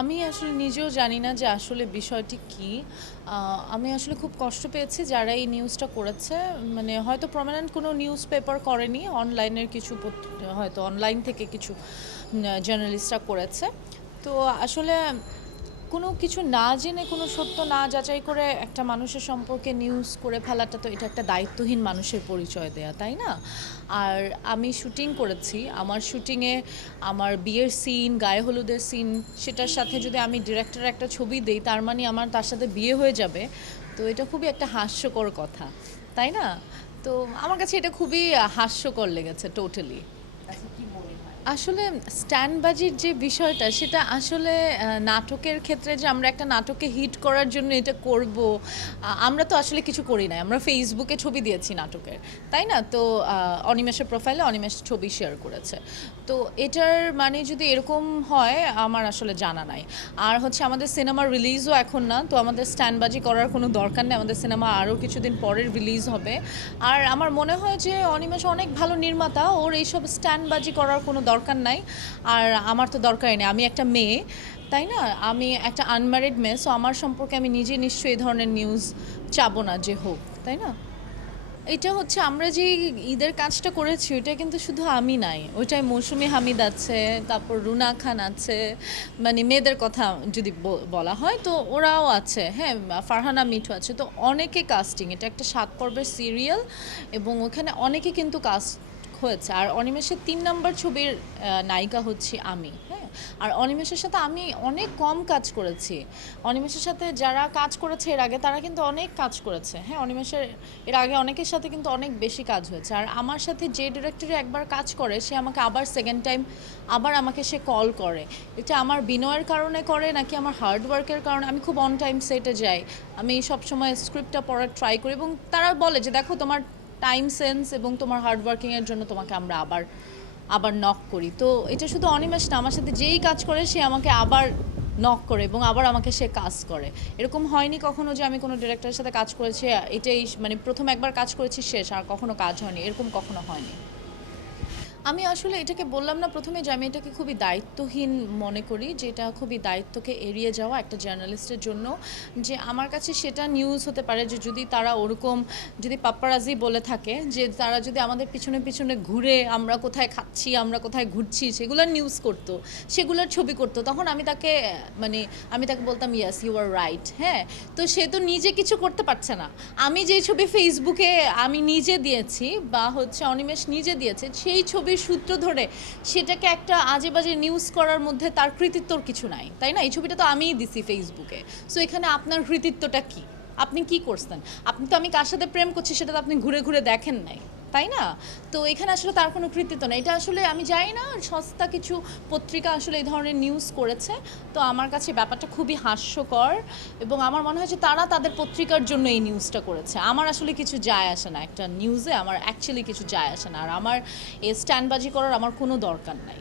আমি আসলে নিজেও জানি না যে আসলে বিষয়টি কী। আমি আসলে খুব কষ্ট পেয়েছি যারা এই নিউজটা করেছে। মানে হয়তো প্রমিনেন্ট কোনো নিউজ পেপার করেনি, অনলাইনের কিছু হয়তো অনলাইন থেকে কিছু জার্নালিস্টরা করেছে। তো আসলে কোনো কিছু না জেনে, কোনো সত্য না যাচাই করে একটা মানুষের সম্পর্কে নিউজ করে ফেলাটা তো এটা একটা দায়িত্বহীন মানুষের পরিচয় দেয়া, তাই না? আর আমি শুটিং করেছি। আমার শুটিংয়ে আমার বিয়ের সিন, গায়ে হলুদের সিন, সেটার সাথে যদি আমি ডিরেক্টরের একটা ছবি দেই, তার মানে আমার তার সাথে বিয়ে হয়ে যাবে। তো এটা খুবই একটা হাস্যকর কথা, তাই না? তো আমার কাছে এটা খুবই হাস্যকর লেগেছে টোটালি। আসলে স্ট্যান্ডবাজির যে বিষয়টা সেটা আসলে নাটকের ক্ষেত্রে যে আমরা একটা নাটকে হিট করার জন্য এটা করব, আমরা তো আসলে কিছু করি নাই। আমরা ফেসবুকে ছবি দিয়েছি নাটকের, তাই না? তো অনিমেষের প্রোফাইলে অনিমেষ ছবি শেয়ার করেছে। তো এটার মানে যদি এরকম হয় আমার আসলে জানা নাই। আর হচ্ছে আমাদের সিনেমার রিলিজও এখন না, তো আমাদের স্ট্যান্ডবাজি করার কোনো দরকার নেই। আমাদের সিনেমা আরও কিছুদিন পরে রিলিজ হবে। আর আমার মনে হয় যে অনিমেষ অনেক ভালো নির্মাতা, ওর এইসব স্ট্যান্ডবাজি করার কোনো দরকার নাই। আর আমার তো দরকারই নেই, আমি একটা মেয়ে, তাই না? আমি একটা আনম্যারিড মেয়ে, সো আমার সম্পর্কে আমি নিজে নিশ্চয়ই এই ধরনের নিউজ চাবো না যে হোক, তাই না? এটা হচ্ছে আমরা যে ঈদের কাজটা করেছি ওইটা কিন্তু শুধু আমি নাই, ওইটায় মৌসুমী হামিদ আছে, তারপর রুনা খান আছে, মানে মেয়েদের কথা যদি বলা হয় তো ওরাও আছে, হ্যাঁ, ফারহানা মিঠু আছে, তো অনেকে কাস্টিং, এটা একটা 7 পর্বের সিরিয়াল এবং ওখানে অনেকে কিন্তু কাস্ট হয়েছে। আর অনিমেষের 3 নম্বর ছবির নায়িকা হচ্ছি আমি, হ্যাঁ। আর অনিমেষের সাথে আমি অনেক কম কাজ করেছি। অনিমেষের সাথে যারা কাজ করেছে এর আগে তারা কিন্তু অনেক কাজ করেছে, হ্যাঁ। অনিমেষের এর আগে অনেকের সাথে কিন্তু অনেক বেশি কাজ হয়েছে। আর আমার সাথে যে ডিরেক্টরে একবার কাজ করে সে আমাকে আবার সেকেন্ড টাইম আবার আমাকে সে কল করে। এটা আমার বিনয়ের কারণে করে নাকি আমার হার্ড ওয়ার্কের কারণে, আমি খুব অন টাইম সেটে যাই, আমি সবসময় স্ক্রিপ্টটা পড়ার ট্রাই করি এবং তারা বলে যে দেখো তোমার টাইম সেন্স এবং তোমার হার্ড ওয়ার্কিংয়ের জন্য তোমাকে আমরা আবার আবার নক করি। তো এটা শুধু অনিমেষ না, আমার সাথে যেই কাজ করে সে আমাকে আবার নক করে এবং আবার আমাকে সে কাজ করে। এরকম হয়নি কখনো যে আমি কোনো ডিরেক্টরের সাথে কাজ করেছি এটাই মানে প্রথম একবার কাজ করেছি শেষ আর কখনো কাজ হয়নি, এরকম কখনো হয়নি। আমি আসলে এটাকে বললাম না প্রথমে যে আমি এটাকে খুবই দায়িত্বহীন মনে করি, যে এটা খুবই দায়িত্বকে এড়িয়ে যাওয়া একটা জার্নালিস্টের জন্য। যে আমার কাছে সেটা নিউজ হতে পারে যে যদি তারা ওরকম, যদি পাপ্পারাজি বলে থাকে যে তারা যদি আমাদের পিছনে পিছনে ঘুরে আমরা কোথায় খাচ্ছি আমরা কোথায় ঘুরছি সেগুলোর নিউজ করতো, সেগুলোর ছবি করতো, তখন আমি তাকে মানে আমি তাকে বলতাম ইয়াস ইউ আর রাইট, হ্যাঁ। তো সে তো নিজে কিছু করতে পারছে না। আমি যেই ছবি ফেসবুকে আমি নিজে দিয়েছি বা হচ্ছে অনিমেষ নিজে দিয়েছে, সেই ছবির সূত্র ধরে সেটাকে একটা আজে বাজে নিউজ করার মধ্যে তার কৃতিত্বর কিছু নাই, তাই না? এই ছবিটা তো আমিই দিছি ফেসবুকে, সো এখানে আপনার কৃতিত্বটা কি? আপনি কি করছেন? আপনি তো আমি কার সাথে প্রেম করছি সেটা তো আপনি ঘুরে ঘুরে দেখেন নাই, তাই না? তো এখানে আসলে তার কোনো কৃতিত্ব নেই। এটা আসলে আমি জানি না, সস্তা কিছু পত্রিকা আসলে এই ধরনের নিউজ করেছে। তো আমার কাছে ব্যাপারটা খুবই হাস্যকর এবং আমার মনে হয় যে তারা তাদের পত্রিকার জন্য এই নিউজটা করেছে। আমার আসলে কিছু যায় আসে না, একটা নিউজে আমার অ্যাকচুয়ালি কিছু যায় আসে না। আর আমার এই স্ট্যান্ডবাজি করার আমার কোনো দরকার নাই।